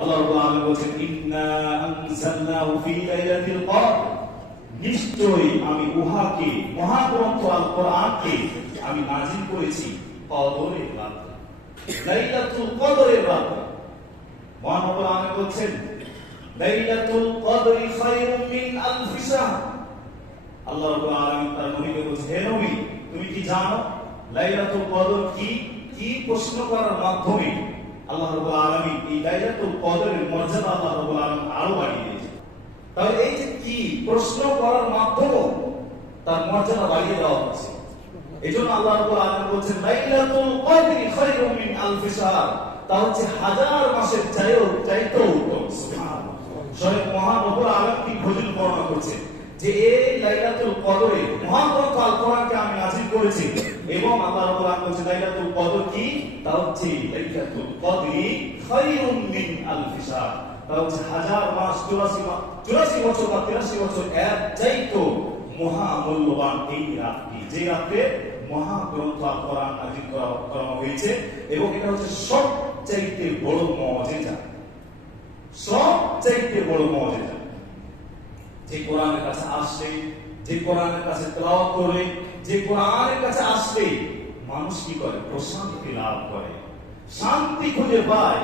আল্লাহ রাব্বুল আলামিন বলেন ইন্না আনজালনাহু ফি লাইলাতিল কদর, নিশ্চয়ই আমি উহাকে মহাগ্রন্থ আল কোরআনকে আমি নাযিল করেছি কদরের রাতে, লাইলাতুল কদরের রাতে। মহান রব্বুল আলামিন বলেন লাইলাতুল কদরি খায়রুম মিন আলফি শাহর। আল্লাহ রাব্বুল আলামিন তার নবীকে বলেন, হে নবী, তুমি কি জানো লাইলাতুল কদর কি? কি প্রশ্ন করার মাধ্যমে আল্লাহ রাব্বুল আলামিন এই লাইলাতুল কদরের মর্যাদা আল্লাহ রাব্বুল আলামিন আরো বাড়িয়ে দিয়েছেন। তাহলে এই যে কি প্রশ্ন করার মাধ্যমে তার মর্যাদা বাড়িয়ে দেওয়া হচ্ছে। এজন্য আল্লাহ রাব্বুল আলামিন বলেন লাইলাতুল কদরি খায়রুম মিন আলফি শাহর, তা হচ্ছে হাজার মাসের চাইতেও উত্তম। সুবহানাল্লাহ। স্বয়ং মহান রব্বুল আলামিন কি ঘোষণ বর্ণনা করছেন যে এই লাইলাতুল কদরে মহাগ্রন্থ আল কোরআনকে আমি নাযিল করেছি, এবং আল্লাহ রাব্বুল আলামিন বলেন লাইলাতুল কদর কি? তা হচ্ছে লাইলাতুল কদরি খায়রুম মিন আলফি শাহর, তা হচ্ছে হাজার মাস 84 বছর বা 83 বছর এর চাইতেও মহামূল্যবান এই রাতটি, যে রাতে মহাগ্রন্থ আল কোরআন নাযিল করা হয়েছে, এবং এটা হচ্ছে সবচাইতে বড় মুজিজা, সবচাইতে বড় মুজিজা। যে কোরআনের কাছে আসলে, যে কোরআনের কাছে তেলাওয়াত করলে, যে কোরআনের কাছে আসলে মানুষ কি করে? প্রশান্তি লাভ করে, শান্তি খুঁজে পায়।